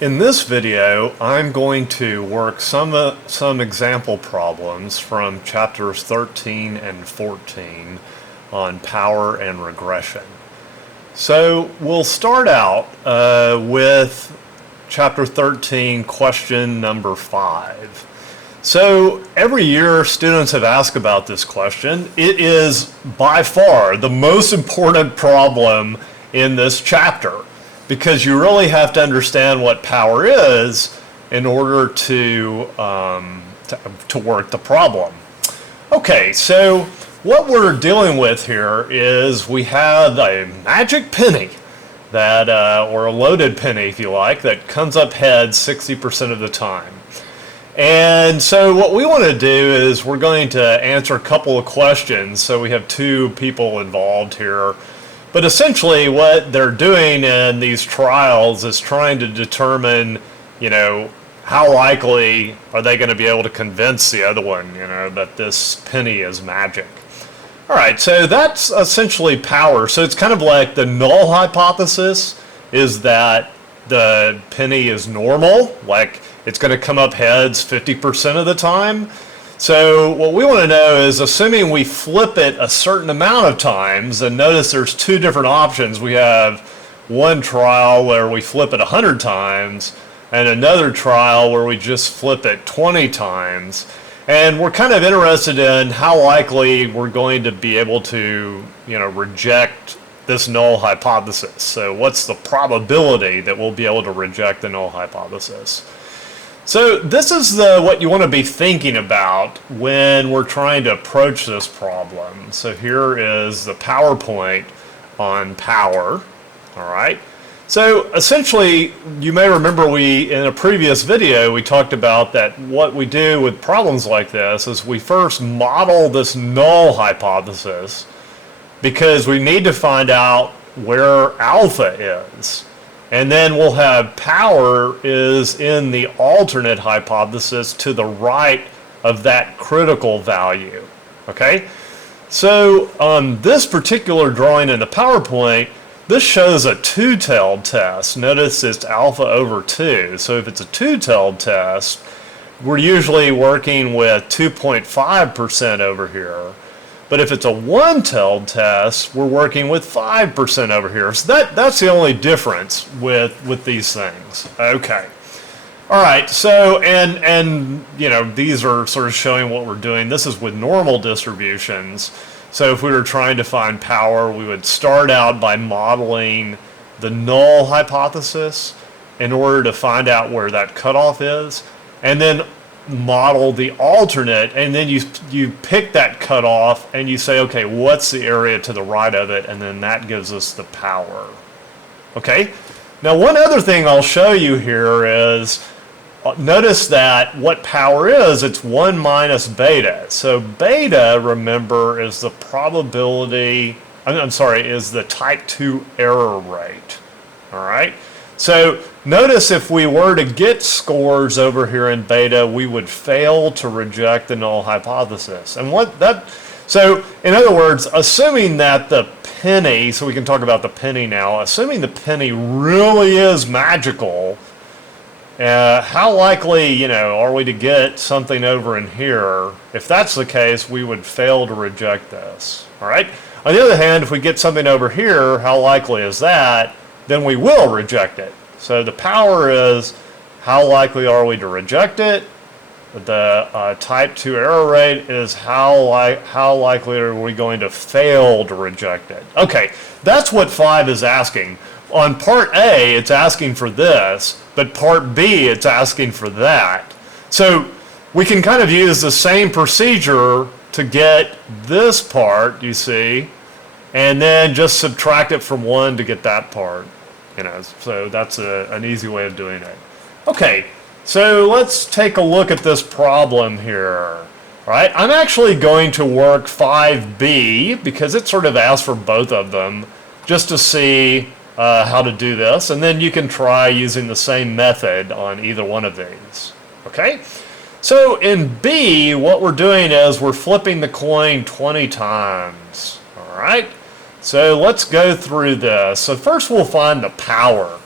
In this video, I'm going to work some example problems from chapters 13 and 14 on power and regression. So we'll start out with chapter 13, question number 5. So every year students have asked about this question. It is by far the most important problem in this chapter, because you really have to understand what power is in order to work the problem. Okay, so what we're dealing with here is we have a magic penny that, or a loaded penny if you like, that comes up heads 60% of the time. And so what we want to do is we're going to answer a couple of questions. So we have two people involved here. But essentially what they're doing in these trials is trying to determine, how likely are they going to be able to convince the other one, that this penny is magic. All right, so that's essentially power. So it's kind of like the null hypothesis is that the penny is normal, like it's going to come up heads 50% of the time. So what we want to know is, assuming we flip it a certain amount of times, and notice there's two different options. We have one trial where we flip it 100 times, and another trial where we just flip it 20 times. And we're kind of interested in how likely we're going to be able to, reject this null hypothesis. So what's the probability that we'll be able to reject the null hypothesis? So this is what you want to be thinking about when we're trying to approach this problem. So here is the PowerPoint on power. All right. So essentially, you may remember in a previous video, we talked about that what we do with problems like this is we first model this null hypothesis because we need to find out where alpha is. And then we'll have power is in the alternate hypothesis to the right of that critical value. Okay? So on this particular drawing in the PowerPoint, this shows a two-tailed test. Notice it's alpha over 2. So if it's a two-tailed test, we're usually working with 2.5% over here. But if it's a one-tailed test, we're working with 5% over here. So that's the only difference with these things. Okay. All right. So, and these are sort of showing what we're doing. This is with normal distributions. So if we were trying to find power, we would start out by modeling the null hypothesis in order to find out where that cutoff is, and then model the alternate, and then you pick that cutoff and you say, okay, what's the area to the right of it, and then that gives us the power. Okay, now one other thing I'll show you here is, notice that what power is, it's 1 minus beta. So beta, remember, is the probability, is the type 2 error rate. All right. So notice if we were to get scores over here in beta, we would fail to reject the null hypothesis. And so in other words, assuming that the penny, so we can talk about the penny now, assuming the penny really is magical, how likely, are we to get something over in here? If that's the case, we would fail to reject this. All right. On the other hand, if we get something over here, how likely is that? Then we will reject it. So the power is how likely are we to reject it. The type 2 error rate is how likely are we going to fail to reject it. Okay, that's what 5 is asking. On part A, it's asking for this, but part B, it's asking for that. So we can kind of use the same procedure to get this part, you see, and then just subtract it from 1 to get that part. So that's an easy way of doing it. Okay, so let's take a look at this problem here. All right, I'm actually going to work 5B because it sort of asks for both of them just to see how to do this. And then you can try using the same method on either one of these. Okay, so in B, what we're doing is we're flipping the coin 20 times. All right. So let's go through this. So first we'll find the power.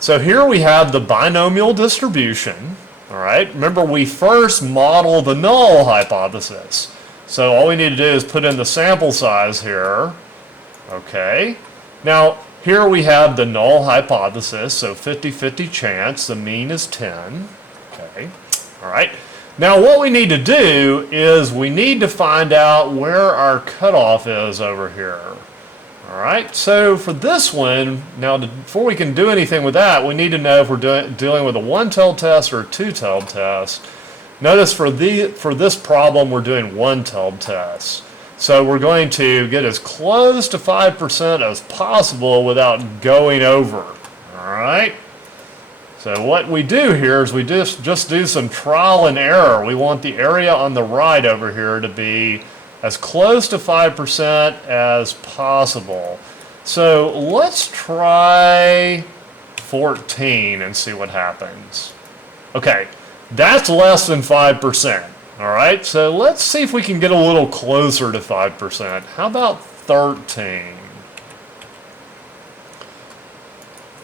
So here we have the binomial distribution. All right, remember we first modeled the null hypothesis. So all we need to do is put in the sample size here. Okay, now here we have the null hypothesis, so 50-50 chance, the mean is 10. Okay, all right. Now what we need to do is we need to find out where our cutoff is over here. All right, so for this one, now before we can do anything with that, we need to know if we're dealing with a one-tailed test or a two-tailed test. Notice for this problem, we're doing one-tailed tests. So we're going to get as close to 5% as possible without going over. All right. So what we do here is we just do some trial and error. We want the area on the right over here to be as close to 5% as possible. So let's try 14 and see what happens. Okay, that's less than 5%. All right, so let's see if we can get a little closer to 5%. How about 13?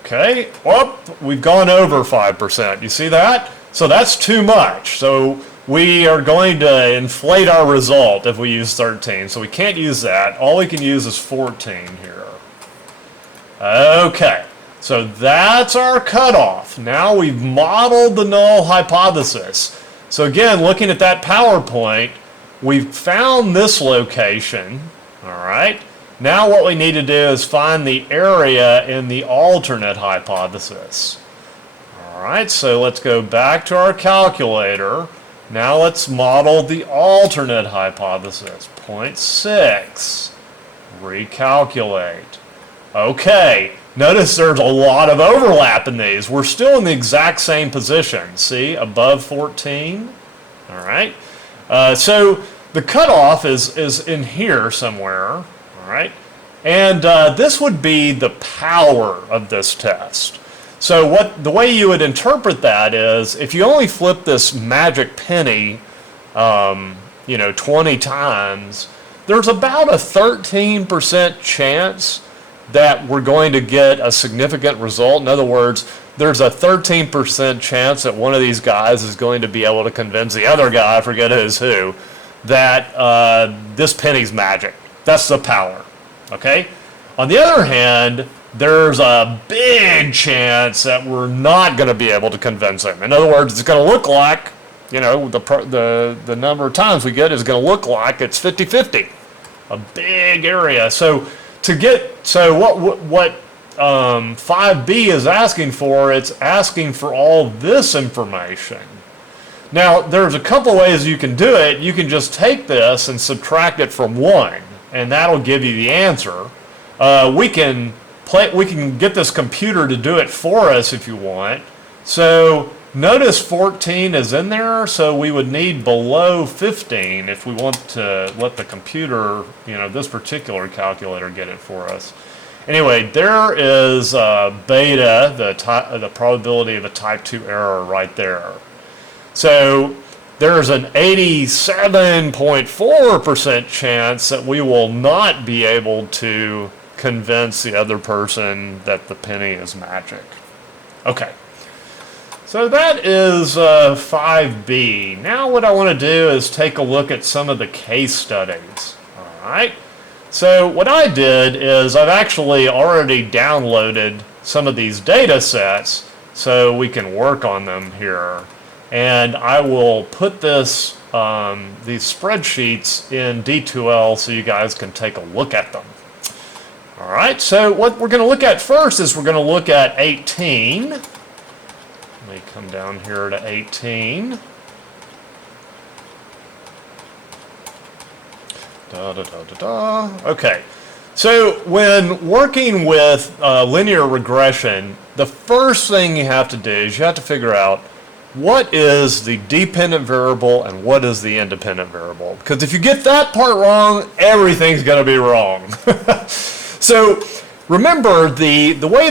Okay, well, we've gone over 5%. You see that? So that's too much. So we are going to inflate our result if we use 13. So we can't use that. All we can use is 14 here. Okay, so that's our cutoff. Now we've modeled the null hypothesis. So again, looking at that PowerPoint, we've found this location. All right. Now what we need to do is find the area in the alternate hypothesis. All right, so let's go back to our calculator. Now let's model the alternate hypothesis, 0.6. Recalculate. Okay, notice there's a lot of overlap in these. We're still in the exact same position. See, above 14. All right, so the cutoff is in here somewhere. All right, and this would be the power of this test. So the way you would interpret that is if you only flip this magic penny, 20 times, there's about a 13% chance that we're going to get a significant result. In other words, there's a 13% chance that one of these guys is going to be able to convince the other guy, I forget who's who, that this penny's magic. That's the power, okay? On the other hand, there's a big chance that we're not going to be able to convince him. In other words, it's going to look like, the number of times we get is going to look like it's 50-50, a big area. So what 5B is asking for, it's asking for all this information. Now, there's a couple ways you can do it. You can just take this and subtract it from 1. And that'll give you the answer. We can get this computer to do it for us if you want. So notice 14 is in there, so we would need below 15 if we want to let the computer, this particular calculator get it for us. Anyway, there is beta, the probability of a type 2 error right there. So there's an 87.4% chance that we will not be able to convince the other person that the penny is magic. Okay, so that is 5B. Now what I want to do is take a look at some of the case studies. All right, so what I did is I've actually already downloaded some of these data sets so we can work on them here. And I will put these spreadsheets in D2L so you guys can take a look at them. All right, so what we're going to look at first is we're going to look at 18. Let me come down here to 18. Okay, so when working with linear regression, the first thing you have to do is you have to figure out what is the dependent variable and what is the independent variable. Because if you get that part wrong, everything's going to be wrong. So remember, the way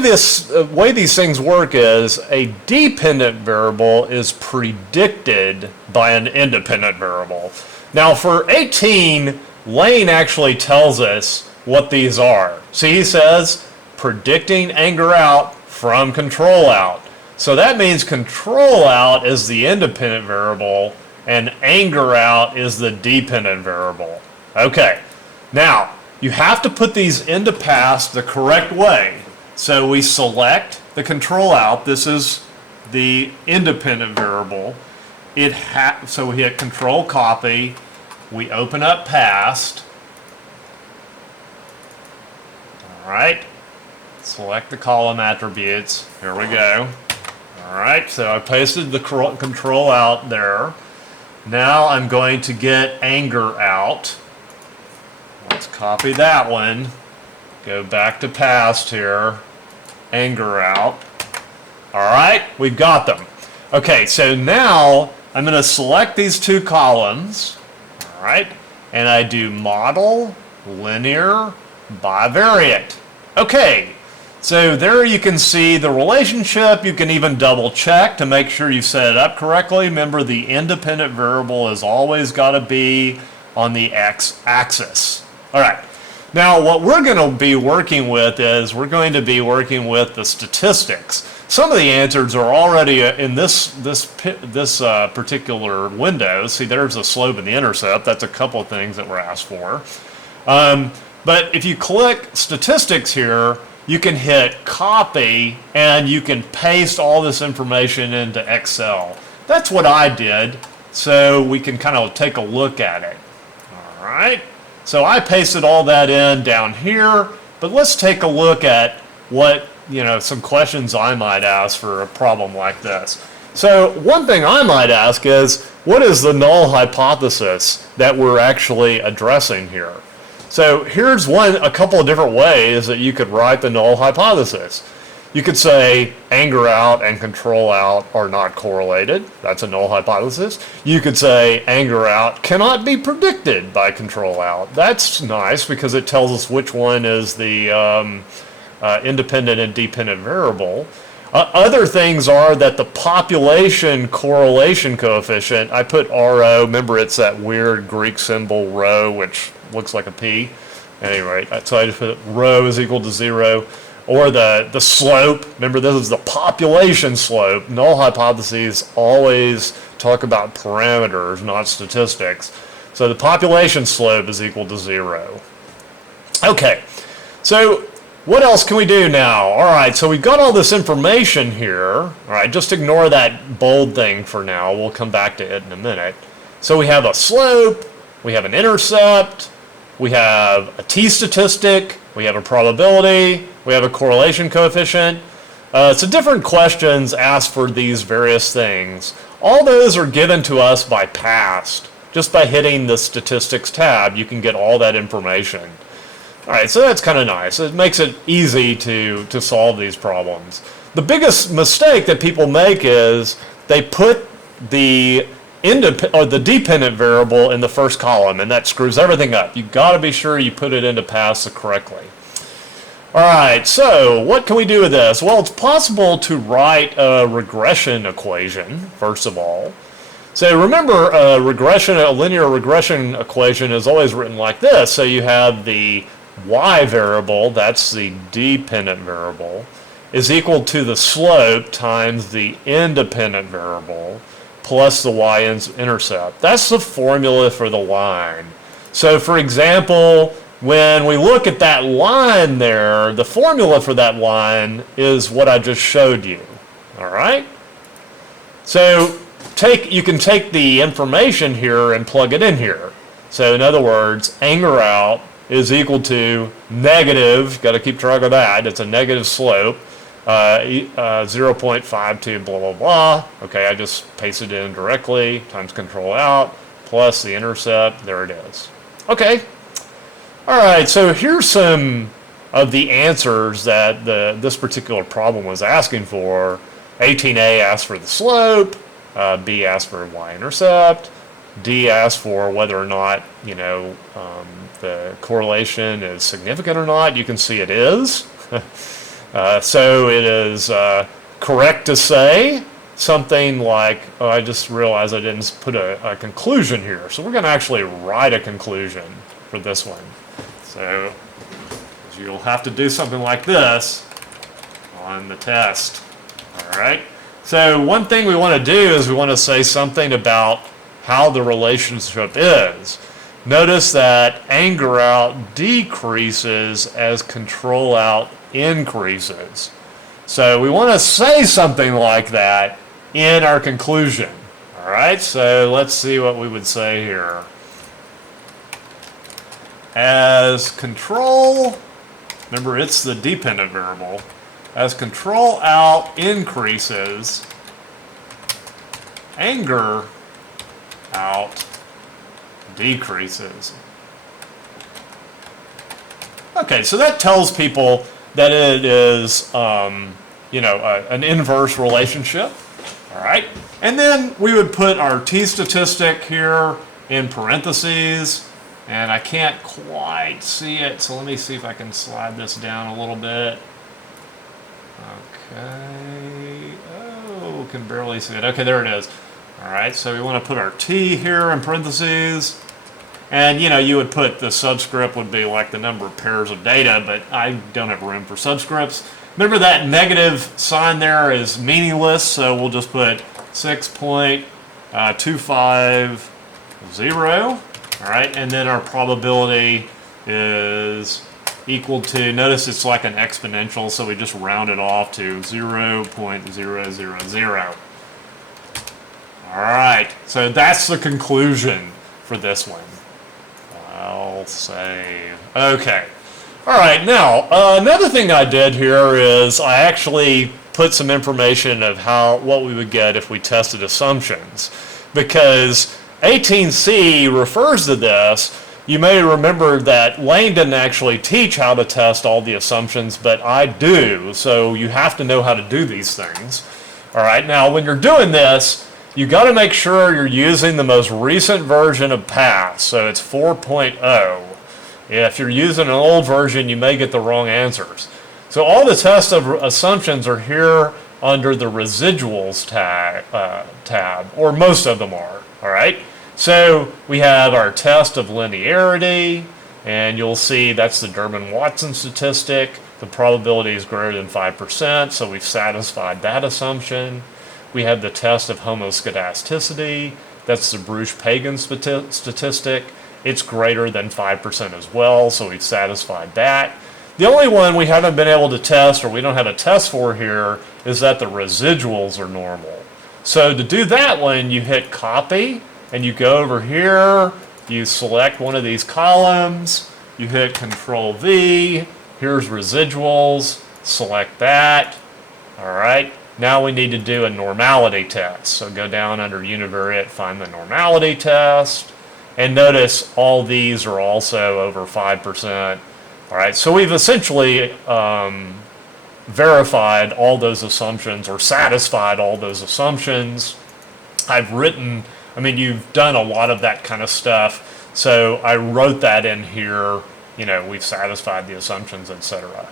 these things work is a dependent variable is predicted by an independent variable. Now for 18, Lane actually tells us what these are. See, he says predicting anger out from control out. So that means control out is the independent variable and anger out is the dependent variable. Okay, now you have to put these into pass the correct way. So we select the control out. This is the independent variable. So we hit control copy. We open up past. All right. Select the column attributes. Here we go. All right. So I pasted the control out there. Now I'm going to get anger out. Let's copy that one. Go back to past here. Anger out. All right. We've got them. Okay. So now I'm going to select these two columns. All right. And I do model, linear, bivariate. Okay. So there you can see the relationship. You can even double check to make sure you set it up correctly. Remember, the independent variable has always got to be on the x-axis. All right. Now what we're going to be working with is we're going to be working with the statistics. Some of the answers are already in this particular window. See, there's the slope and the intercept. That's a couple of things that were asked for. But if you click statistics here, you can hit copy and you can paste all this information into Excel. That's what I did, so we can kind of take a look at it. All right. So I pasted all that in down here, but let's take a look at what, some questions I might ask for a problem like this. So one thing I might ask is, what is the null hypothesis that we're actually addressing here? So here's a couple of different ways that you could write the null hypothesis. You could say anger out and control out are not correlated. That's a null hypothesis. You could say anger out cannot be predicted by control out. That's nice because it tells us which one is the independent and dependent variable. Other things are that the population correlation coefficient, I put RO, remember it's that weird Greek symbol rho, which looks like a P. Anyway, so I just put rho is equal to 0. Or the slope, remember this is the population slope. Null hypotheses always talk about parameters, not statistics. So the population slope is equal to 0. Okay, so what else can we do now? All right, so we've got all this information here. All right, just ignore that bold thing for now. We'll come back to it in a minute. So we have a slope, we have an intercept, we have a t-statistic, we have a probability, we have a correlation coefficient. So different questions asked for these various things. All those are given to us by past. Just by hitting the statistics tab, you can get all that information. All right, so that's kind of nice. It makes it easy to solve these problems. The biggest mistake that people make is they put the dependent variable in the first column, and that screws everything up. You've got to be sure you put it into pass correctly. All right, so what can we do with this? Well, it's possible to write a regression equation, first of all. So remember, a linear regression equation is always written like this. So you have the y variable, that's the dependent variable, is equal to the slope times the independent variable plus the y-intercept. That's the formula for the line. So for example, when we look at that line there, the formula for that line is what I just showed you. All right? So you can take the information here and plug it in here. So in other words, anger out is equal to negative, got to keep track of that, it's a negative slope, 0.52 blah, blah, blah. Okay, I just pasted it in directly, times control out, plus the intercept, there it is. Okay. All right, so here's some of the answers that this particular problem was asking for. 18A asked for the slope, B asked for y-intercept, D asked for whether or not, the correlation is significant or not. You can see it is. So it is correct to say something like, oh, I just realized I didn't put a conclusion here. So we're going to actually write a conclusion for this one. So you'll have to do something like this. on the test. All right. So one thing we want to do is we want to say something about how the relationship is. Notice that anger out decreases as control out increases. So we want to say something like that in our conclusion. All right, so let's see what we would say here. As control, remember it's the dependent variable, as control out increases, anger out decreases. Okay, so that tells people that it is, an inverse relationship. All right, and then we would put our t-statistic here in parentheses, and I can't quite see it, so let me see if I can slide this down a little bit. Okay, oh, can barely see it. Okay, there it is. All right, so we want to put our t here in parentheses, and you would put the subscript would be like the number of pairs of data, but I don't have room for subscripts. Remember that negative sign there is meaningless, so we'll just put 6.250. All right, and then our probability is equal to, notice it's like an exponential, so we just round it off to 0.000. All right, so that's the conclusion for this one. I'll save. Okay. All right, now, another thing I did here is I actually put some information of what we would get if we tested assumptions, because 18C refers to this. You may remember that Lane didn't actually teach how to test all the assumptions, but I do, so you have to know how to do these things. All right, now when you're doing this, you got to make sure you're using the most recent version of PASS, so it's 4.0. If you're using an old version, you may get the wrong answers. So all the test of assumptions are here under the residuals tab, or most of them are, all right? So we have our test of linearity, and you'll see that's the Durbin-Watson statistic. The probability is greater than 5%, so we've satisfied that assumption. We have the test of homoscedasticity. That's the Bruce-Pagan statistic. It's greater than 5% as well, so we've satisfied that. The only one we haven't been able to test, or we don't have a test for here, is that the residuals are normal. So to do that one, you hit copy, and you go over here, you select one of these columns, you hit Control V, here's residuals, select that. All right, now we need to do a normality test. So go down under univariate, find the normality test, and notice all these are also over 5%. All right, so we've essentially verified all those assumptions, or satisfied all those assumptions. You've done a lot of that kind of stuff, so I wrote that in here. We've satisfied the assumptions, etc.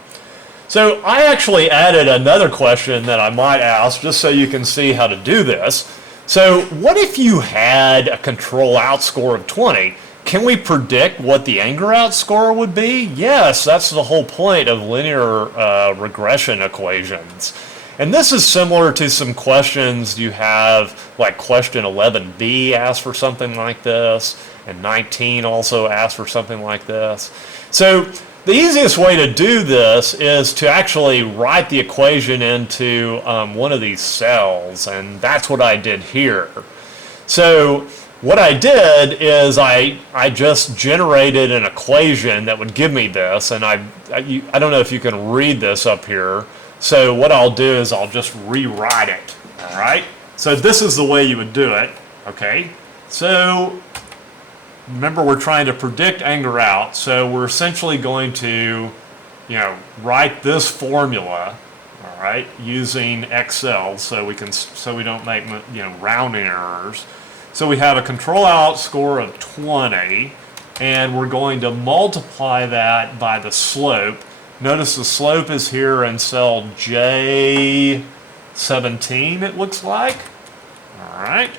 So I actually added another question that I might ask just so you can see how to do this. So what if you had a control out score of 20? Can we predict what the anger out score would be? Yes, that's the whole point of linear regression equations. And this is similar to some questions you have, like question 11B asks for something like this, and 19 also asks for something like this. So the easiest way to do this is to actually write the equation into one of these cells, and that's what I did here. So what I did is I just generated an equation that would give me this, and I don't know if you can read this up here. So what I'll do is I'll just rewrite it, all right? So this is the way you would do it, okay? So remember, we're trying to predict anger out, so we're essentially going to, write this formula, all right, using Excel, so we don't make, rounding errors. So we have a control out score of 20, and we're going to multiply that by the slope. Notice the slope is here in cell J17, it looks like. All right.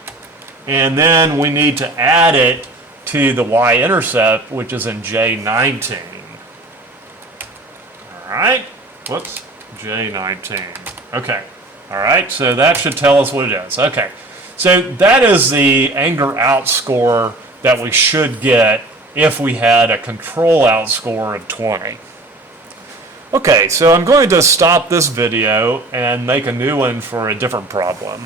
And then we need to add it to the y-intercept, which is in J19. All right. Whoops. J19. Okay. All right. So that should tell us what it is. Okay. So that is the anger out score that we should get if we had a control out score of 20. Okay, so I'm going to stop this video and make a new one for a different problem.